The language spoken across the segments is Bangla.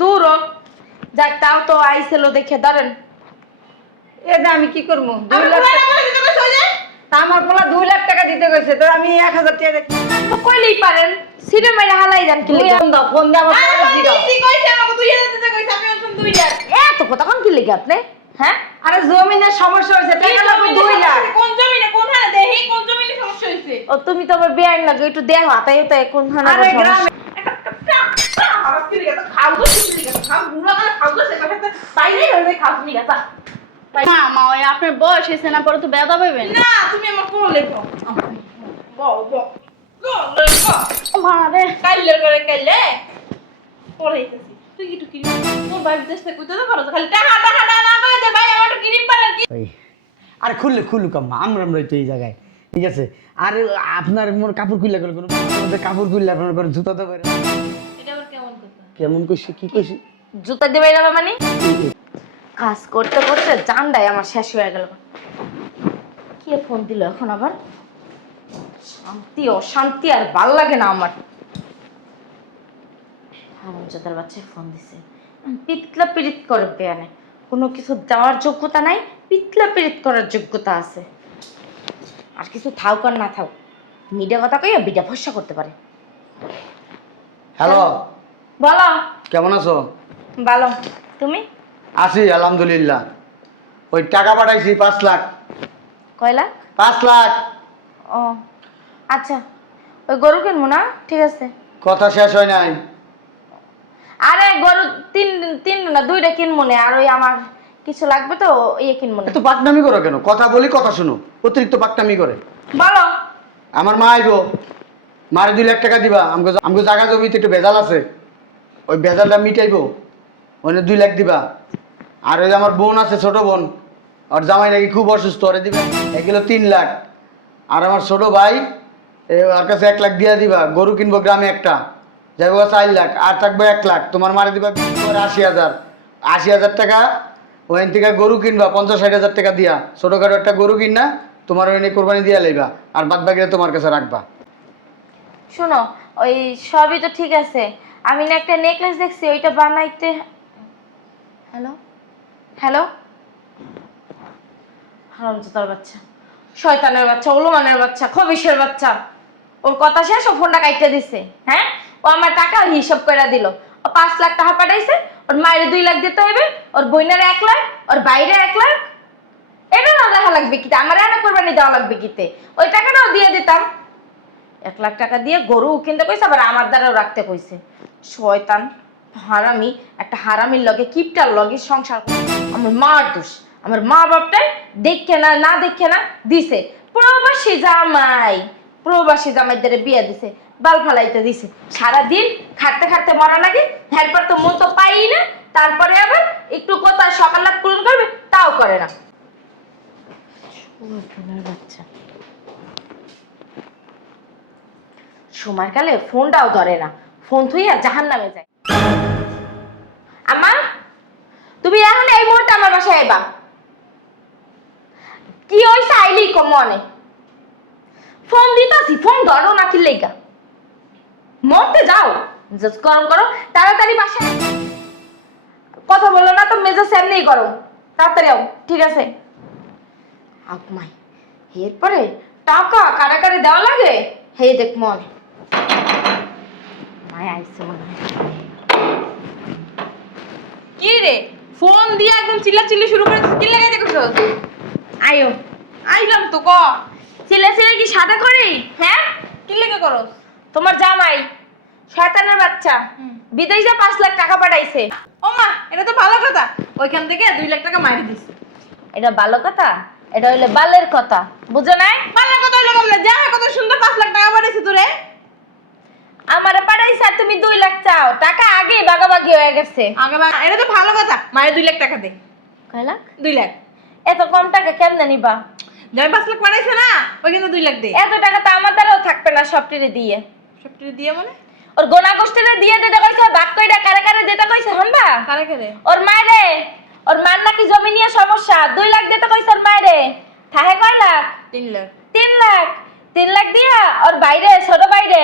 দূর যাক, তাও তো আইছিল দেখে ধরেন। এটা আমি কি করবো? 2 লাখ তা আমার পোলা 2 লাখ টাকা দিতে গেছে, তো আমি 1000 টাকা তো কইলেই পারেন, সিটে মাইরা হালাই যান কি লিগা? ফোন দিয়ে আমার পোলা জিগা। এত কথা কোন কি লিগা আপনি? হ্যাঁ, আরে জমিনের সমস্যা হয়েছে, টাকা লাগবে 2 লাখ। ও তুমি তো আবার বেআইন লাগে, একটু দেহ হাতাই তো কোন খানা আরে গ্রামে মা ওই আপনার বয়স হয়েছে না, পরে তো বেদা পাইবেন না। তুমি আমার কোলে বউ বউ মা রে। কাইলে করে কাইলে পড়াইতেছি। তুই কি টুকি কোন ভাই বিদেশে কইতে তো পারো, খালি টাকা টাকা না কই দে ভাই আমার কিরিম পারেন কি? আর খুলুক আম্মা, আমরা তো এই জায়গায়, ঠিক আছে। আর আপনার মোর কাপড় খুললে গেল কোনো কাপড় খুললে আপনার ঘরে জুতা দেবে। এটা আবার কেমন কথা? কেমন কইছি কি কইছি? জুতা দিবাই না মানে? কাজ করতে করতে জানডাই আমার শেষ হয়ে গেল। কে ফোন দিল এখন আবার? শান্তি অশান্তি আর ভাল লাগে না আমার। হারামজাদার বাচ্চা ফোন দিছে, পিতলা পিরিত করে বেয়ানে। কোনো কিছু দেওয়ার যোগ্যতা নাই, পিতলা পিরিত করার যোগ্যতা আছে। আর কিছু থাক আর না থাক, মিডিয়া কথা কইয়া বিটা ভরসা করতে পারে। হ্যালো, বলো। কেমন আছো? ভালো, তুমি? আছি আলহামদুলিল্লাহ। ওই টাকা পাঠাইছি 5 লাখ। কয় লাখ? 5 লাখ। ও আচ্ছা, ওই গরু কিনবো না? ঠিক আছে। কথা শেষ হয় নাই। আরে গরু তিন তিন না 2টা কিনবো না, আর ওই আমার কিছু লাগবে তো ইয়ে কিনবো না। এত পাকনামি করো কেন? কথা বলি কথা শুনো, অতিরিক্ত পাকনামি করে। বলো। আমার মা আইবো, মারে 2 লাখ টাকা দিবা। আমগো জায়গা জমিতে একটু ভেজাল আছে, ওই ভেজালটা মিটাইবো, ওখানে 2 লাখ দিবা। আর ওই যে আমার বোন আছে, ছোট বোন, ওর জামাই নাকি খুব অসুস্থ, ওরে দিবে এগুলো 3 লাখ। আর আমার ছোট ভাই ওর কাছে 1 লাখ দিয়া দিবা। গরু কিনবো গ্রামে একটা, যাইবো 4 লাখ, আর থাকবে 1 লাখ। তোমার মারে দিবা 80,000। 80,000 টাকা ওখান থেকে গরু কিনবা 50-60 হাজার টাকা দিয়া, ছোটখাটো একটা গরু কিনা তোমার ওই কোরবানি দিয়া লইবা, আর বাদ বাকিটা তোমার কাছে রাখবা। শোনো, ওই সবই তো ঠিক আছে, আমি না একটা নেকলেস দেখছি, ওইটা বানাইতে। হ্যালো হ্যালো, হারামজাদার বাচ্চা, শয়তানের বাচ্চা, ওলমানের বাচ্চা, খবিশের বাচ্চা। ওর কথা শেষ, ও ফোনটা কাইটে দিছে। হ্যাঁ, ও আমার টাকা হিসাব করে দিল। ও 5 লাখ টাকা পাঠাইছে, ওর মায়ের 2 লাখ দিতে হবে, ওর বোনের 1 লাখ, ওর বাইরে 1 লাখ। এটা না দেখা লাগবে কিতে, আমার এনে কোরবানি দেওয়া লাগবে কিতে? ওই টাকাটাও দিয়ে দিতাম। 1 লাখ টাকা দিয়ে গরু কিনতে কইছে, আবার আমার দ্বারাও রাখতে কইছে। শয়তান হারামি, একটা হারামির লগে কিপটার লগে সংসার করে। আমার মার দোষ, আমার মা বাপটাই দেখে না না দেখে না দিছে। প্রবাসী জামাই, প্রবাসী জামাইদের বিয়ে দিছে, বাল ফালাইতে দিছে। সারাদিন খাটতে খাটতে মরা লাগে, এরপর তো মন তো পাই না। তারপরে আবার একটু কথা সকাল পূরণ করবে, তাও করে না। বাচ্চা সময়কালে ফোনটাও ধরে না, ফোন থুইয়া জাহান্নামে যায়। আম্মা, তুমি এখন এই মুহূর্তে আমার বাসায় আইবা। কি হইছে আইলি কম মনে? ফোন দিতাছি, ফোন ধরো না কি লেগা? মরতে যাও, জাস্ট গরম করো, তাড়াতাড়ি বাসায়। কথা বলো না তো মেজাজ এমনিই গরম, তাড়াতাড়ি আও। ঠিক আছে মাই, এরপরে টাকা কারাকারি দেওয়া লাগে, হে দেখ মন মায় আইছে মনে হয়। কি রে, ফোন দিয়ে একদম চিল্লাচিল্লি শুরু করেছিস, কি লাগাই দেখছো? আইও। আইলাম তো, ক চিল্লাচিল্লি কি সাদা করি? হ্যাঁ, কি লেগে করো? তোমার জামাই শয়তানের বাচ্চা বিদেশে 5 লাখ টাকা পাঠাইছে। ও মা, এটা তো ভালো কথা। ওইখান থেকে 2 লাখ টাকা মারি দিছে। এটা ভালো কথা? এটা হইলে বালের কথা, বুঝো নাই? ভালো কথা হইলো কেমনে? যা কত সুন্দর 5 লাখ টাকা পাঠাইছে তোরে। আমারে পাঠাইছে আর তুমি 2 লাখ চাও? টাকা আগেই ভাগাভাগি হয়ে গেছে। আগে বা এটা তো ভালো কথা। মায়ের 2 লাখ টাকা দে। কয় লাখ? 2 লাখ। এত কম টাকা কেমনে নিবা? যাই 5 লাখ পাঠাইছে না, ওই কিন্তু 2 লাখ দে। এত টাকা তো আমার দ্বারাও থাকবে না সবটিরে দিয়ে। সবটি দিয়ে মানে? ওর গোনা গোষ্ঠীরে দিয়ে দিতে কইছে, ভাগ কইরা কারে কারে দিতে কইছে হাম্বা? কারে কারে? ওর মায়েরে, ওর মার নাকি জমি নিয়ে সমস্যা, 2 লাখ দিতে কইছে ওর মায়েরে। থাহে কয় লাখ? 3 লাখ। 3 লাখ। 3 লাখ দিয়া ওর বাইরে, ছোট বাইরে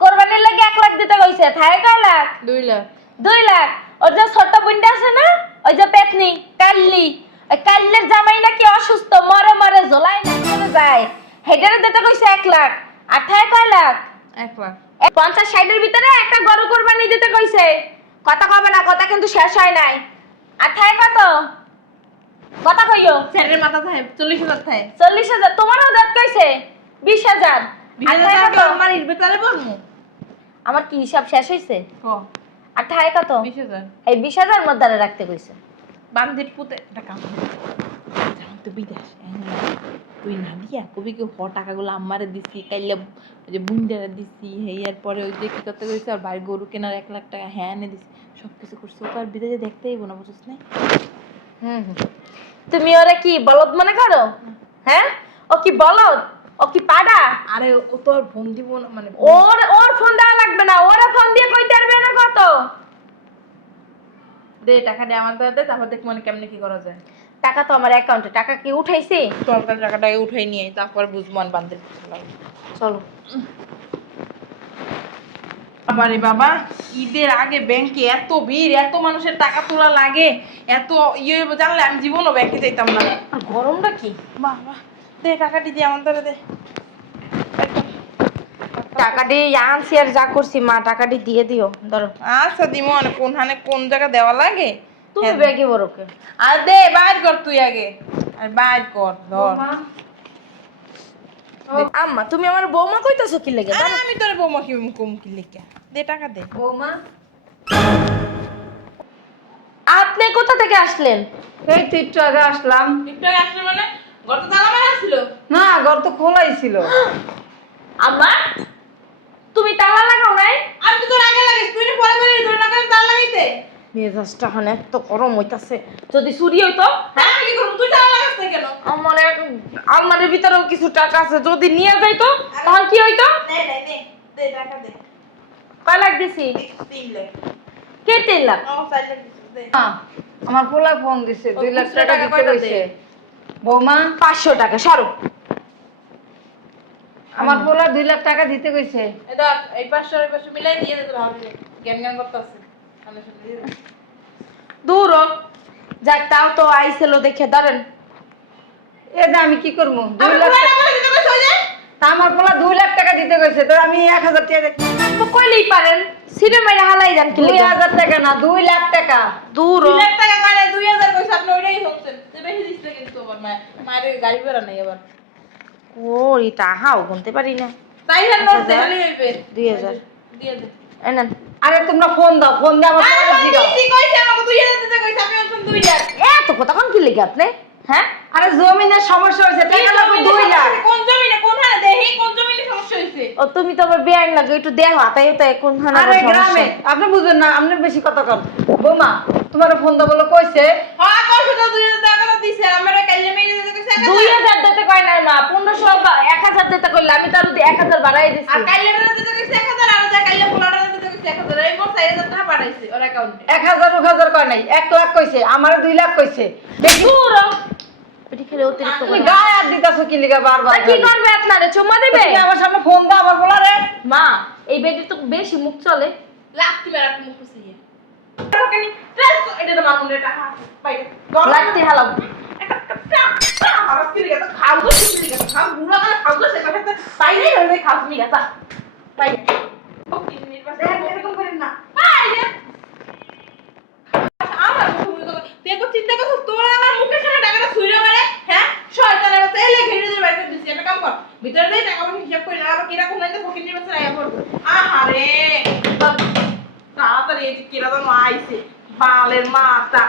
কোরবানির লাগে 1 লাখ দিতে কইছে, থাকে কয় লাখ? 2 লাখ। 2 লাখ। ওর যে ছোট বোনটা আছে না, ওই যে পেতনি কাল্লি, ওই কাল্লির জামাই নাকি অসুস্থ, মরে মরে ঝোলাই না করে যায়, হেডারে দিতে কইছে 1 লাখ। আর থাকে কয় লাখ? 1 লাখ। 50-60 এর ভিতরে একটা গরু কোরবানি দিতে কইছে। কথা কবে না, কথা কিন্তু শেষ হয় নাই। আর থাকে কত? কথা কইও। ছেলের মাথা থাকে 40,000 থাকে। 40,000। তোমারও দাঁত কইছে 20,000। আর 20,000 থাকে টাকা কত? আমার ইট বেতারে বলমু। আমার কি হিসাব শেষ হইছে? ক আর থাকে কত? 20,000। এই 20,000 মধ্যে রাখতে কইছে। বান্দির পুতে টাকা। জান তো বিদেশ। তুই না দিয়া কবি কি টাকাগুলো আমারে দিছি, কাইলে ওই যে বুন্ডারে দিছি, হেয়ার পরে ওই যে কি করতে কইছে আর ভাই গরু কেনার 1 লাখ টাকা হ্যাঁ এনে দিছি। সবকিছু করছে, ও তো আর বিদেশে দেখতেই না, বুঝছিস না? তুমি ওরে কি বলদ মনে করো? হ্যাঁ, ও কি বলদ? ও কি পাডা? আরে ও তো আর ফোন দিব না, মানে ওর ফোন দেওয়া লাগবে না, ওরে ফোন দিয়ে কইতে পারবে না কত। দে টাকা দে আমার দে, তারপর দেখ মানে কেমনে কি করা যায়। টাকা তো আমার অ্যাকাউন্টে, টাকা কি উঠাইছি? সরকার টাকাটা উঠাই নিয়ে তারপর বুঝবো আর বান্দির পুতে লাগবে। চলো। বাবারে বাবা, ঈদের আগে ব্যাংকে এত ভিড়, এত মানুষের টাকা তোলা লাগে, এত ইয়ে জানলে আমি জীবনও ব্যাংকে যাইতাম না। আর গরমটা কি? বাবা দে টাকাটি দিয়ে আমার দ্বারা দে। টাকাটি আনছি আর যা করছি, মা টাকাটি দিয়ে দিও। ধরো। আচ্ছা দিমন, কোনখানে কোন জায়গা দেওয়া লাগে তুমি ব্যাগে বড়কে। আর দে বাইর কর তুই আগে, আর বাইর কর ধর। আম্মা তুমি আমার বৌমা কইতাছো কি লাগে? আর আমি তোর বৌমা কি কম কি লিখা, দে টাকা দে। বৌমা, আপনি কোথা থেকে আসলেন? এই তো একটু আগে আসলাম। একটু আগে আসলে মানে ঘর তো তালা মারা ছিল। না, ঘর তো খোলাই ছিল। আম্মা তুমি তালা লাগাও নাই? আমি তো তোর আগে লাগাইছি, তুই না পরে পরে তোর টাকা তালা লাগাইতে। মেজাজটা হনে এত গরম হইতাছে। যদি চুরি হইতো, হ্যাঁ আমি কি করব, তুই তালা লাগাস না কেন? আমার আলমারির ভিতরেও কিছু টাকা আছে, যদি নিয়ে যাইতো তখন কি হইতো? দে দে দে দে টাকা দে। কয় লাখ দিছি? 3 লাখ। কে 3 লাখ? ও 4 লাখ দিছিস দে। আমার পোলা ফোন দিছে 2 লাখ খুচরা টাকা টাকা দিতে কয়টা কইছে। দে? বৌমা, 500 টাকা সরো। আমার পোলা 2 লাখ টাকা দিতে কইছে। এটা এই 500 এর 500 মিলাই দিয়ে দে, তোর হবে জ্ঞান জ্ঞান করতে আছে। আমি শুনে দিয়ে দে। দূর হ। যাক তাও তো আইছিল দেখে ধরেন। এটা আমি কি করব? 2 আমি লাখ পুরো টাকা। টাকা দিতে কইছ হই যায়। তা আমার পোলা 2 লাখ টাকা দিতে কইছে, তো আমি 1000 টাকা তো কইলেই পারেন, সিরে মাইরা হালাই যান কি লাগে? 2000 টাকা না, 2 লাখ টাকা। দূর 2 হ। লাখ টাকা মানে 2000 কইছ, আপনি ওইটাই শুনছেন। তুই বেশি দিছিস কিন্তু আবার মায়ের গাড়ি বেরা নাই আবার। ওই টাহাও গুনতে পারি না। তাই না নোট দে হলি হইবে। 2000 দিয়ে দে। এনেন। আরে তোমরা ফোন দাও, ফোন দিয়ে আমার আরে পোলা আমি জিগাও। দিছি কইছে, আমাকে 2000 দিতে কইছে, আমি বলছি 2 লাখ। এত কথা কোন কি লাগে আপনি? হ্যাঁ? আরে জমিনের সমস্যা হয়েছে, টাকা লাগবে 2 লাখ। কোন জমিনে কোন হানে দেহি, কোন জমিনে সমস্যা হইছে? ও তুমি তো আবার বেআইন লাগে, একটু দেহ হাতাই তো কোন থানা আরে গ্রামে আপনি বুঝবেন না, আপনি বেশি কথা কন। বৌমা, তোমার ফোন দাও বলে কইছে। হ্যাঁ কইছে তো 2000 টাকা তো দিছে, আমারে কাইলে মেয়ে দিতে কইছে 1000। 2000 দিতে কয় নাই মা, 1500 বা 1000 দিতে কইলে আমি তার 1000 বাড়াই দিছি। আর কাইলে মেয়ে দিতে কইছে 1000, আর ওটা কাইলে পোলাটা দিতে কইছে 1000, এই মোট 4000 টাকা পাঠাইছে ওর অ্যাকাউন্টে। 1000 কয় নাই, 1 লাখ কইছে, আমারে 2 লাখ কইছে। দূর হ। এটি খেলে অতিরিক্ত তুমি কথা। গায়ে হাত দিতাছো কি লিগা বারবার? তা কি করবে আপনারে, চুম্মা দিবে? তুমি আমার সামনে ফোন দাও আমার বলা রে। মা এই বেডি তো বেশি মুখ চলে। লাখটি মেরা মুখ খুশি টাকানি এটা তো মানুষের টাকা আছে বাইরে লাগতে হালাও। আমার কি লিখা খাও গো, কি লিখা খাও বুড়া করে খাও গো, সেটা খেতে বাইরে হয়ে খাও নি গাছা বাইরে ও 3 মিনিট বাস এরকম করেন না বাইরে। আমার মুখ দেখো চিন্তা করছ, তোর আমার মুখের সামনে টাকাটা ছুঁড়ে মারে, হ্যাঁ শয়তানের মতো এলে ঘিরে দিয়ে বাইরে দিছি। একটা কাম কর, ভিতরে দিয়ে টাকা পয়সা হিসাব করে না, আবার কিরা কোন লাইনে ফকির নিয়ে বসে আয়া পড়বো। আহারে তাড়াতাড়ি এই যে কিরা তো আইছে বালের মাথা।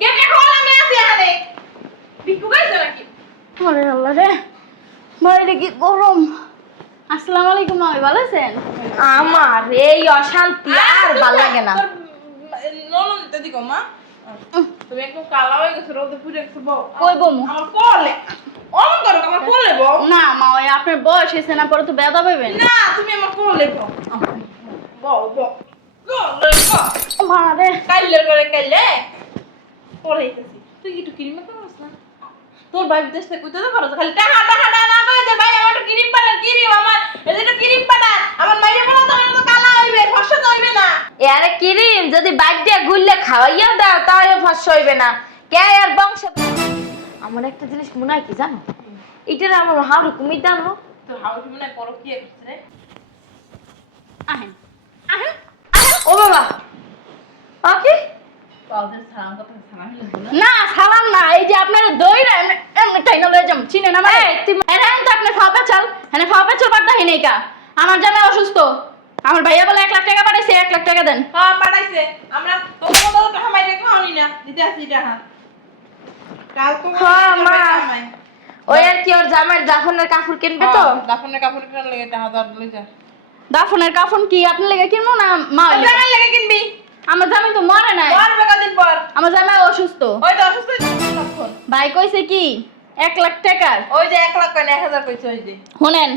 গেটে খোল, আমি আছি এখানে। বিকু গাইছে নাকি? আরে আল্লাহ রে, বাইরে কি গরম। আসসালামু আলাইকুম, মামি ভালো আছেন? আমার এই অশান্তি আর ভাল লাগে না। ননদ দিতে দিকো মা, তুমি একটু কালা হয়ে গেছো, রোদে পুড়ে গেছো বউ। কই বমু? আমার কোলে অমন করো, আমার কোলে বউ। না মা, ওই আপনার বয়স হয়েছে না, পরে তো বেদা পাবেন। না তুমি আমার কোলে বউ। বউ বউ মারে কাইলে করে কাইলে পরে গেছি। তুই কি একটু ক্রিম করছিস না? তোর ভাই বিদেশ থেকে কইতে তো পারো খালি টাকা টাকা টাকা না কই যে ভাই আমার তো ক্রিম পাড়ার ক্রিম আমার এই যে ক্রিম পাড়ার আমার মাইরে বলা তো কালা হইবে ফর্সা তো হইবে না আরে কিরিম যদি বাইক দিয়ে ঘুরলে খাওয়াইয়া দাও তাহলে ফস হইবে না কে আর বংশ আমার একটা জিনিস মনে হয় কি জানো এটার আমার হাড়ু কুমির দানো তোর হাউস মনে হয় পরো কি করছিস রে আহেন আহেন ও বাবা ওকে পাউডার সালাম কথা সালাম হলো না না সালাম না এই যে আপনার দই না এমনি টাইনা লয়ে যাম চিনেন আমার এই, তুমি- এরান তো আপনি ফাপা চাল হ্যাঁ ফাপা চাল বাদ দাহি নেই কা আমার জামাই অসুস্থ আমার ভাইয়া বলে 1 লাখ টাকা পাঠাইছে 1 লাখ টাকা দেন হ্যাঁ পাঠাইছে আমরা তোকে তো টাকা মাইরে খাওনি না দিতে আসি টাকা কাল তো হ্যাঁ, মা। ওই আর কি ওর জামাই দাফনের কাপড় কিনবে তো দাফনের কাপড় কিনার লাগে টাকা দাও লইছা দাফনের কাফন কি আপনি লেগে কিনবো না মা লেগে? জামাই লাগে কিনবি আমার জামাই তো মরে নাই পর বেকা দিন পর আমার জামাই অসুস্থ ওই তো অসুস্থ তখন ভাই কইছে কি 1 লাখ টাকার ওই যে 1 লাখ কয় না 1000 কইছে ওই যে শুনেন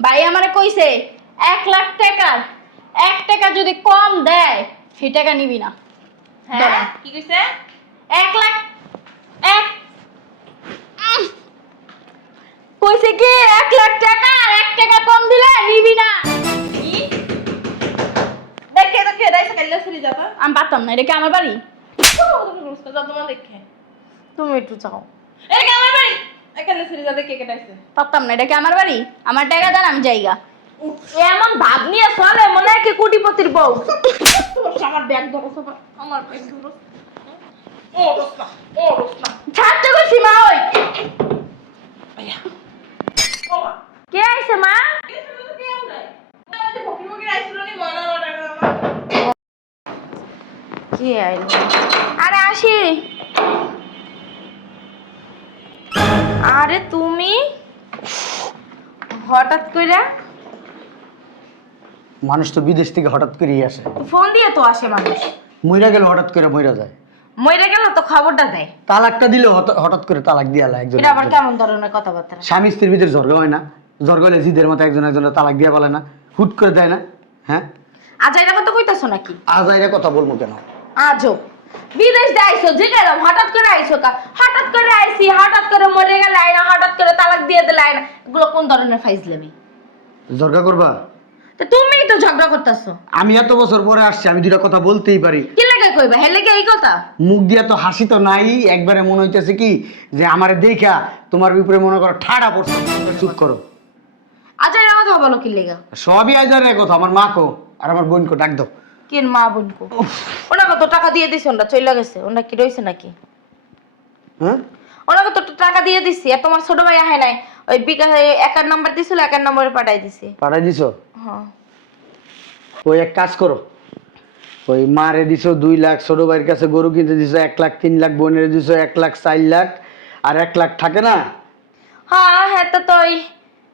ভাই আমারে কইছে 1 লাখ টাকার 1 টাকা যদি কম দেয় সেই টাকা নিবি না হ্যাঁ দাঁড়ান। কি কইছে 1 লাখ 1 কইছে কি 1 লাখ টাকা আর 1 টাকা কম দিলে নিবি না কি দেখে তো কে দাইছে কাইলে সুরি যাতা আমি পারতাম না এটা কি আমার বাড়ি যা তোমার দেখে তুমি একটু যাও এই কে আমার বাড়ি কাইলে সুরি যা দেখে কে দাইছে পারতাম না এটা কি আমার বাড়ি আমার টাকা দেন আমি যাইগা এমন ভাব নিয়ে চলে মনে হয় কি কোটিপতির বউ আমার ব্যাগ ধরো সব আমার ব্যাগ ধরো ও রসনা ছাড়তে কইছি মা ওই আয়া ও মা কে আইছে মা কে শুনে তো কেউ নাই না ওই যে ফকির ফকির আইছিল নি ময়না টাকা আমার কে আইলো আরে আসি আরে তুমি হঠাৎ কইরা মানুষ তো বিদেশ থেকে হঠাৎ করেই আসে ফোন দিয়ে তো আসে মানুষ মইরা গেলে হঠাৎ করে মইরা যায় মরে গেল তো খবরটা দেয় তালাকটা দিলে হঠাৎ করে তালাক দিয়ে আলা একজন এটা আবার কেমন ধরনের কথাবার্তা স্বামী স্ত্রীর ভিতরে ঝগড়া হয় না ঝগড়া হলে জিদের মতো একজন একজনের তালাক দিয়ে বলে না হুট করে দেয় না হ্যাঁ আজ এটা কথা কইতাছো নাকি আজ আইরা কথা বলবো কেন আজও বিদেশ দিয়ে আইসো যে গেলাম হঠাৎ করে আইসো কা হঠাৎ করে আইসি হঠাৎ করে মরে গেলে আইনা হঠাৎ করে তালাক দিয়ে দিলে আইনা এগুলো কোন ধরনের ফাইজলামি ঝগড়া করবা তো তুমি তো ঝগড়া করতেছো আমি এত বছর পরে আসছি আমি দুটা কথা বলতেই পারি কি লাগে কইবা হেলে কি এই কথা মুখ দিয়া তো হাসি তো নাই একবারে মনে হইতেছে কি যে আমার দেখা তোমার উপরে মনে করো ঠাড়া পড়ছে চুপ করো আজ এর কথা বলো কি লেগা সবই আইজারে কথা আমার মাকে আর আমার বোনকে ডাক দাও কেন মা বোনকো ওনাকে তো টাকা দিয়ে দিছি ওরা চলে গেছে ওরা কি রইছে নাকি হ্যাঁ ওনাকে তো টাকা দিয়ে দিছি আর তোমার ছোট ভাই আহে নাই ওই বিকাশ একার নাম্বার দিছিল একার নম্বরে পাঠাই দিছি পাঠাই দিছো হ্যাঁ ওই এক কাজ করো ওই মারে দিছো 2 লাখ ছোট ভাইয়ের কাছে গরু কিনতে দিছো 1 লাখ 3 লাখ বোনের দিছো 1 লাখ 4 লাখ আর 1 লাখ থাকে না হ্যাঁ হ্যাঁ তো তুই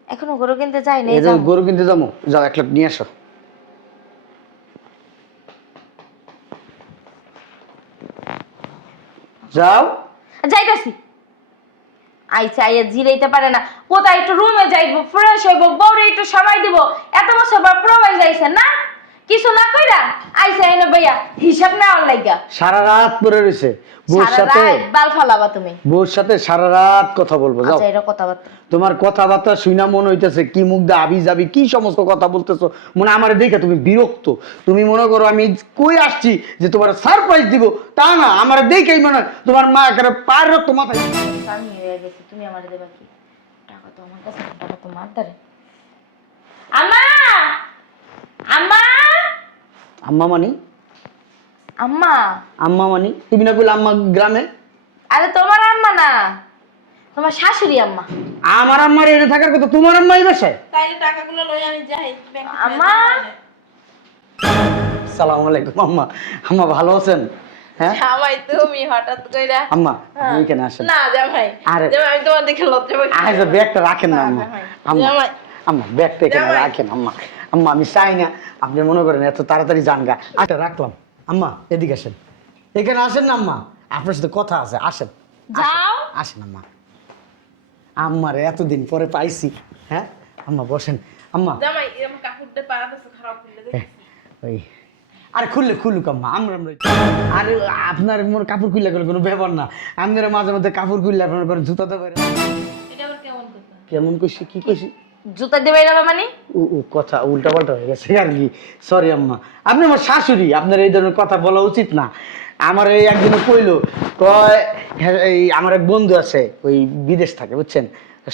এখনো গরু কিনতে যাই নাই এই যে গরু কিনতে যাবো যাও 1 লাখ নিয়ে আসো যাও যাইতাছি আইছে আইয়া জিরাইতে পারে না কোথায় একটু রুমে যাইবো ফ্রেশ হইবো বউরে একটু সময় দিব এত বছর পর প্রবাস যাইছে না কিছু না কইরা আইছে এনে ভাইয়া হিসাব নেওয়ার লাগা সারা রাত পরে রইছে বউর সারা সাথে রাত বাল ফালাবা তুমি বউর সাথে সারা রাত কথা বলবো যাও আচ্ছা এটা কথাবার্তা তোমার কথাবার্তা শুনা মনে হইতেছে কি মুখ দা আবি যাবি কি সমস্ত কথা বলতেছো মনে আমারে দেখে তুমি বিরক্ত তুমি মনে করো আমি কই আসছি যে তোমার সারপ্রাইজ দিব তা না আমারে দেখেই মনে হয় তোমার মা একেবারে পায়ের রক্ত মাথায় আমি হয়ে গেছি তুমি আমারে দেবা কি টাকা তো আমার কাছে না, টাকা তো মার দারে আম্মা আম্মা আম্মা মানি আম্মা আম্মা মানি তুমি না কইলে আম্মা গ্রামে আরে তোমার আম্মা না তোমার শাশুড়ি আম্মা আমার আম্মার এনে থাকার কথা তোমার আম্মা এই বাসায় তাইলে টাকাগুলো লই আমি যাই ব্যাংকে আম্মা সালামু আলাইকুম আম্মা আম্মা ভালো আছেন হ্যাঁ জামাই তুমি হঠাৎ কইরা আম্মা আপনি এখানে আসেন না জামাই আরে জামাই আমি তোমার দেখে লজ্জা পাই আজ ব্যাগটা রাখেন না আম্মা আম্মা জামাই আম্মা ব্যাগটা এখানে জামাই। রাখেন আম্মা আম্মা আমি চাই না আপনি মনে করেন এত তাড়াতাড়ি যান গা আচ্ছা রাখলাম আম্মা এদিকে আসেন এখানে আসেন না আম্মা আপনার সাথে কথা আছে আসেন যাও আসেন আম্মা আম্মারে এতদিন পরে পাইছি হ্যাঁ আম্মা বসেন আম্মা জামাই এরকম কাকুরতে পারাতেছে খারাপ হইলে ওই আরে খুলুক আম্মা আমরা আরে আপনার মোর কাপড় খুললে গেলে কোনো ব্যাপার না আপনারা মাঝে মধ্যে কাপড় খুললে আপনার করে জুতা তো করে এটা আবার কেমন কথা? কেমন কইছি কি কইছি জুতা দেবে যাবে মানে ও কথা উল্টা পাল্টা হয়ে গেছে আর কি সরি আম্মা আপনি আমার শাশুড়ি আপনার এই ধরনের কথা বলা উচিত না আমার এই একদিনে কইলো কয় হ্যাঁ, এই আমার এক বন্ধু আছে ওই বিদেশ থাকে বুঝছেন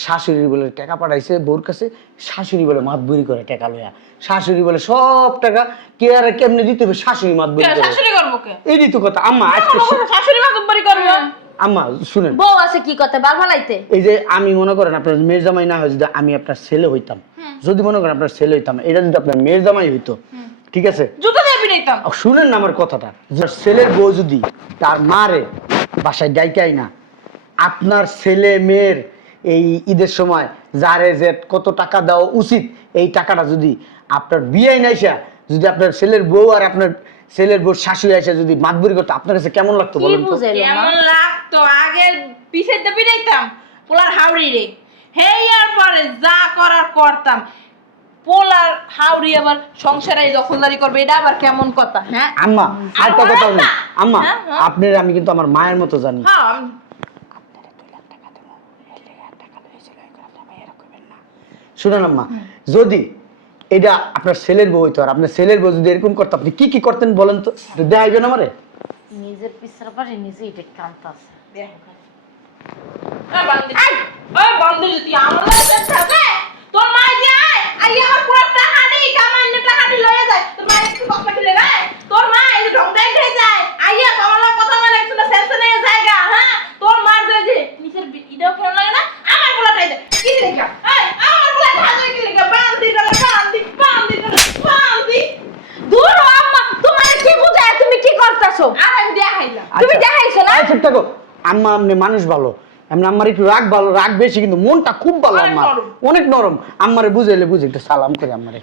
শাশুড়ি বলে টাকা পাঠাইছে বউর কাছে শাশুড়ি বলে মাতবুরি করে টাকা লয়া শাশুড়ি বলে সব টাকা কে আর কেমনে দিতে হবে শাশুড়ি মাতবুরি কে করে শাশুড়ি করবো কে? এই তো কথা আম্মা আজকে শাশুড়ি মাতব্বরি করবে? আম্মা শুনেন বউ আছে কি করতে বাল ফালাইতে? এই যে আমি মনে করেন আপনার মেয়ের জামাই না হয় যদি আমি আপনার ছেলে হইতাম যদি মনে করেন আপনার ছেলে হইতাম এটা যদি আপনার মেয়ের জামাই হইতো ঠিক আছে জুতো দিয়ে পিটাইতাম। শুনেন না আমার কথাটা যে ছেলের বউ যদি তার মারে বাসায় ডাইকাই না আপনার ছেলে মেয়ের এই ঈদের সময় যারে যে কত টাকা দেওয়া উচিত এই টাকাটা যদি আপনার বিয়ে নাইসা যদি আপনার ছেলের বউ আর আপনার ছেলের বউ শাশুড়ি এসে যদি মাতবুরি করতো আপনার কাছে কেমন লাগতো কি বলেন তো বুঝাইলো মা? কেমন লাগতো আগে পিছের দিয়ে পিটাইতাম পোলার হাওড়ি রে হেয়ার পরে যা করার করতাম পোলার হাওড়ি আবার সংসারে দখলদারি করবে এটা আবার কেমন কথা? হ্যাঁ আম্মা আরেকটা কথা বলেন আম্মা হ্যাঁ, হ্যাঁ। আপনার আমি কিন্তু আমার মায়ের মতো জানি হ্যাঁ শুনেন আম্মা যদি এটা আপনার ছেলের বউ হইতো আর আপনার ছেলের বউ যদি এরকম করতো আপনি কি কি করতেন বলেন তো একটু দেখাইবেন আমারে নিজের পিছরা পারে নিজে এটা কান্তাছে। তোর মা যে আই আমার পুরো টাকা নেই কামান্য টাকা দি লয়ে যায় তোর মা একটু বকবা দিলে গায় তোর মা এই যে ঢংডাই খেয়ে যায় আইয়া তোমার লোক কথা বলে একটু সেন্স নেই জায়গা হ্যাঁ তোর মার যে নিচের ইদাও খেলা লাগে না আমার পোলাটাই দে কি লেখা এই আমার পোলা ধাজে কি লেখা বান্দি গলে বান্দি দূর হ আম্মা, তোমার কি বুঝায় তুমি কি করতেছো? আর আমি দেখাইলাম তুমি দেখাইছো না? চুপ থাকো আম্মা আপনি মানুষ ভালো এমনি আমার একটু রাগ ভালো রাগ বেশি কিন্তু মনটা খুব ভালো অনেক আমার নরম। অনেক নরম আমারে বুঝাইলে বুঝে একটু সালাম করে আমারে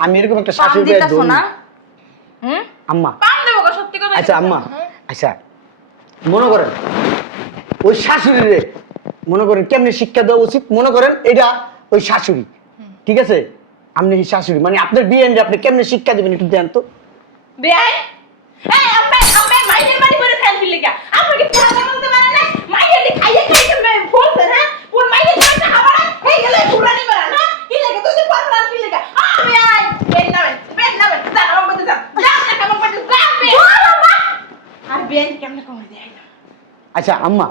আমি এরকম একটা পাম শাশুড়ি পেয়ে দিতাছো না? হুম? আম্মা পাম দেবো গো, সত্যি কথা আচ্ছা আম্মা আচ্ছা মনে করেন ওই শাশুড়িরে মনে করেন কেমনে শিক্ষা দেওয়া উচিত মনে করেন এটা ওই শাশুড়ি ঠিক আছে আপনি এই শাশুড়ি মানে আপনার বিয়ে আপনি কেমনে শিক্ষা দেবেন একটু দেন তো বেআই এই আম্মা মাইনের বাড়ি করে খাই ফেলে গা আপনি কি পুরা বলতে পারেন না মাইনের দি খাইয়ে খাইয়ে বলতে হ্যাঁ পুরো মাইনের কাছে খাবার এই গেলে পুরানি মারা না কি লাগে তুই পারলা কি লাগে আমি আই বেন নামে যা আমার মধ্যে যা যা আমার মধ্যে যা আর বেন কেমনে কমে দেয় আচ্ছা আম্মা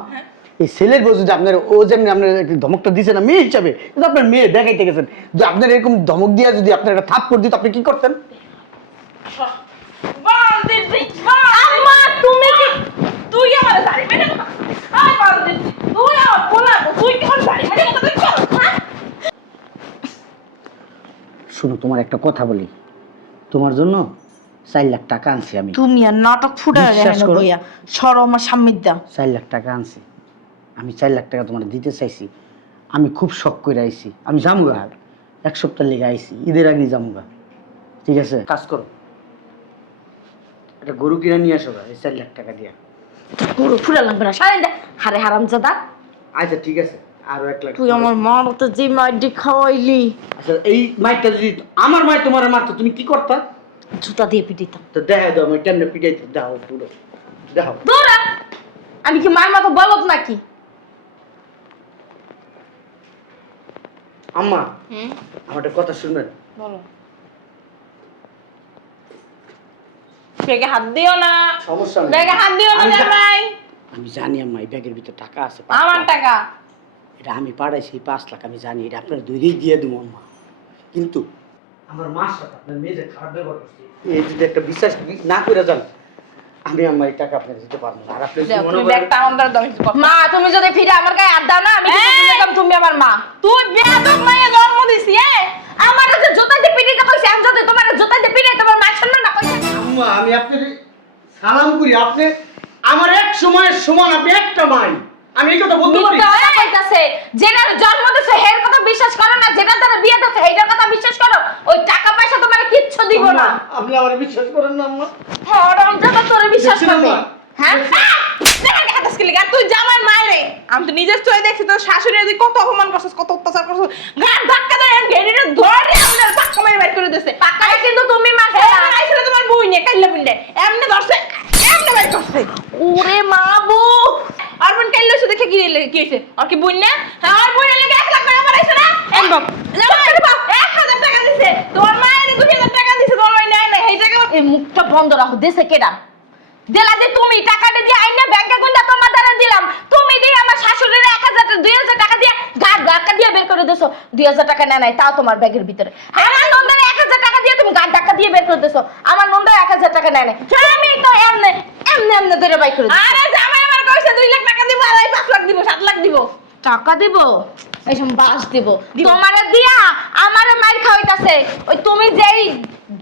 এই ছেলের বউ যদি আপনার ও যেমনি আপনার একটু ধমকটা দিছে না মেয়ে হিসাবে কিন্তু আপনার মেয়ে দেখাইতে গেছেন যে আপনার এরকম ধমক দিয়া যদি আপনার একটা থাপ করে দিত আপনি কি করতেন বান্দির আম্মা তুমি কি তুই আমার দাড়ি মেরে কথা আই বান্দির তুই আমার বলা তুই কি আমার দাড়ি মেরে কথা কর হ্যাঁ শুনো তোমার একটা কথা বলি তোমার জন্য 4 লাখ টাকা আনছি আমি তুমি আর নাটক ফুটে বিশ্বাস করো। সরো আমার সামনে দা 4 লাখ টাকা আনছি আমি 4 লাখ টাকা তোমার দিতে চাইছি আমি খুব শখ করে আইছি আমি যামগা আর 1 সপ্তাহ লেগে আইছি ঈদের আগে যামগা ঠিক আছে কাজ করো একটা গরু কিনে নিয়ে আসো এই 4 লাখ টাকা দিয়া পুরো ফুরা লাগবে না সারেন দে হারে হারামজাদা আচ্ছা ঠিক আছে আরো 1 লাখ তুই আমার মার তো যে মাইডি খাওয়াইলি আচ্ছা এই মাইকটা যদি আমার মাই তোমার মারতো তুমি কি করতা জুতা দিয়ে পিটিতাম। তো দেখা দাও আমি কেমনে পিটাইতে দাও পুরো দেখো দৌড়া, আমি কি মার মতো বলত নাকি? আম্মা আমার একটা কথা শুনবেন বলো ব্যাগে হাত দিও না সমস্যা নেই ব্যাগে হাত দিও না জামাই আমি জানি আম্মা এই ব্যাগের ভিতরে টাকা আছে 5 আমার লাখ। টাকা এটা আমি পাঠাইছি 5 লাখ আমি জানি এটা আপনার দুইরেই দিয়ে দেবো আম্মা কিন্তু আমার মার সাথে আপনার মেয়ে যে খারাপ ব্যবহার করছে এই যদি একটা বিশ্বাস না করে যান আমি আমার এই টাকা আপনাকে দিতে পারবো না আর আপনি যদি মনে তুমি করেন ব্যাগটা আমার দাও কিছু কথা মা তুমি যদি ফিরে আমার গায়ে হাত দাও না আমি কিন্তু এই! বুঝলাম তুমি আমার মা। তুই বেয়াদব মায়ে জন্ম দিছি আমার যে জুতা দিয়ে পিটিতে কইছে আমি যদি তোমার জুতা দিয়ে পিটাই তোমার মা সম্মান না কইছে। আম্মা আমি আপনাকে সালাম করি আপনি আমার এক সময়ের সমান আপনি একটা মাই আমি এই কথা বলতে পারি মিথ্যা কথা কইতাছে, যেটার জন্ম দিছে হের কথা বিশ্বাস করো না, যেটা তার বিয়ে দিছে হেটার কথা বিশ্বাস করো। ওই টাকা পয়সা তোমার কিচ্ছু দিব না। আপনি আমার বিশ্বাস করেন না আম্মা হরম যা তোরে বিশ্বাস দেখছিলেন করবে। না? হ্যাঁ দেখা দেখা দাস কিলে তুই জামাই মায়েরে আমি তো নিজের চোখে দেখছি তোর শাশুড়ি তুই কত অপমান করছিস কত অত্যাচার করছিস গান ধাক্কা দেয় ঘেড়িটা ধরে আপনার পাক্কা মেরে বাইর করে দিয়েছে পাকাটা কিন্তু তুমি মারছে না। আইছিল তোমার বই বুইনে কাইল্লা বুইনে এমনে ধরছে এমনে বাই করছে ওরে মাবু আর বোন কাইল্লা শুধু দেখে কি হইছে আর কি বুইন না হ্যাঁ আর বুইনে লাগে 1 লাখ টাকা মারাইছে না এম বাপ 1000 টাকা দিছে তোমার মায়ের 2000 টাকা দিছে তোমার মাই নাই না এই জায়গা এই মুখটা বন্ধ রাখো দেশে কেডা দিলা যে তুমি টাকাটা দিয়ে আইনা ব্যাংকে গুন্দা তোমার দ্বারা দিলাম তুমি দিয়ে আমার শাশুড়ির 2000 টাকা দিয়ে গাড় ধাক্কা দিয়ে বের করে দিছো 2000 টাকা নেয় নাই তাও তোমার ব্যাগের ভিতরে আমার নন্দের 1000 টাকা দিয়ে তুমি গাড় ধাক্কা দিয়ে বের করে দিছো আমার নন্দের 1000 টাকা নেয় নাই আমি তো এমনে ধরে বাই করে দিছি। আরে জামাই আমার কইছে 2 লাখ টাকা দিব আর 5 লাখ দিব 7 লাখ দিব টাকা দিব এইসব বাস দিব তোমারে দিয়া আমারে মাইর খাওয়াইতাছে ওই তুমি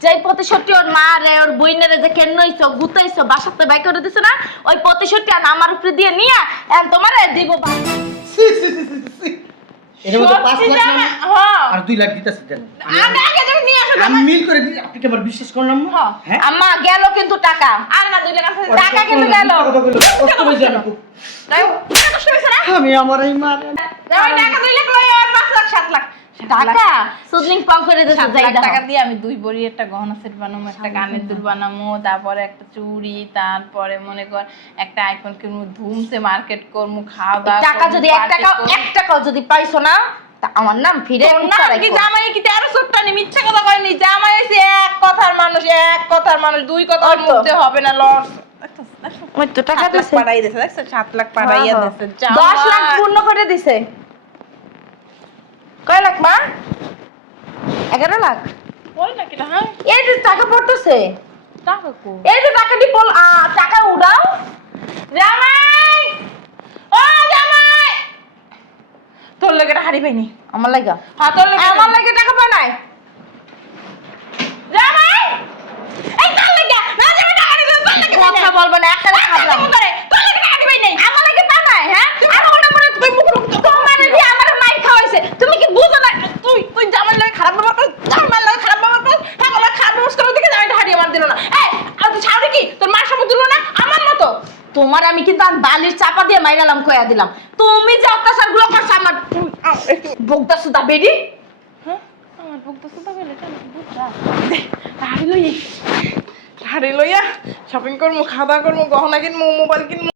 যেই প্রতিশোধটি ওর মা রে ওর বইনেরে যে কেন হইছো গুতাইছো বাসাতে বাই করে দিছো না ওই প্রতিশোধটি আমার উপরে দিয়ে নিয়া এখন তোমারে দিব এর মধ্যে 5 লাখ না হ্যাঁ আর 2 লাখ দিতেছি দেন আগে আগে যখন নিয়ে আসো আমি মিল করে দিই আপনি কি আমার বিশ্বাস করেন না হ্যাঁ আম্মা গেল কিন্তু টাকা আর না 2 লাখ আছে টাকা কিন্তু গেল কষ্ট হয়ে যায় কষ্ট হইছে না আমি আমার এই মা ওই টাকা 2 লাখ লই আর 5 লাখ 7 লাখ টাকা সুদলিং পাম করে দিছো 7 যাই লাখ দাও টাকা দিয়ে আমি 2 ভরি একটা গহনা সেট বানাবো একটা কানের দুল বানাবো তারপরে একটা চুড়ি তারপরে মনে কর একটা আইফোন কিনবো ধুমসে মার্কেট করবো খাওয়া দাওয়া টাকা যদি 1 টাকাও যদি পাইছো না তা আমার নাম ফিরে না কি জামাই কি 13 সুট্টানি মিথ্যা কথা কইনি জামাই এসে এক কথার মানুষ 2 কথার মধ্যে হবে না লস ওই তো টাকা দিছে পাড়াই দিছে দেখছ 7 লাখ পাড়াইয়া দিছে 10 লাখ পূর্ণ করে দিছে কয় লাখ মা 11 লাখ বল না কি না হ্যাঁ এই যে টাকা পড়তেছে টাকা কো এই যে টাকাটি টাকা উড়াও জামাই ও জামাই তোর লাগে হারি পাইনি আমার লাগা হ্যাঁ তোর লাগে আমার লাগে টাকা পায় নাই জামাই এই তোর লাগে না জামাই টাকা দিছে তোর লাগে কথা বলবো না একটা খাবলাম তোর লাগে টাকা দিবাই নাই আমার লাগে পায় নাই হ্যাঁ আমার মনে মনে তুই মুখ তোমার দিয়ে আমার মাইর খাওয়াইছে তুমি কি বুঝো না তুই জামাই লাগে খারাপ ব্যবহার কর জামাই লাগে খারাপ ব্যবহার কর হ্যাঁ বলে খারাপ ব্যবহার করে দিকে জামাইটা হারিয়ে মার দিল না এই আর তুই ছাউরি কি তোর মার সঙ্গে দিল না আমার মতো তোমার আমি কিন্তু বালির চাপা দিয়ে মাইরালাম কইয়া দিলাম তুমি যে অত্যাচার গুলো করছো আমার বগদা সুদা বেডি হ্যাঁ আমার বুক তো সুদা গেলে কেন বুঝা হারি লইয়া শপিং করবো খাওয়া দাওয়া করবো গহনা কিনবো মোবাইল কিনবো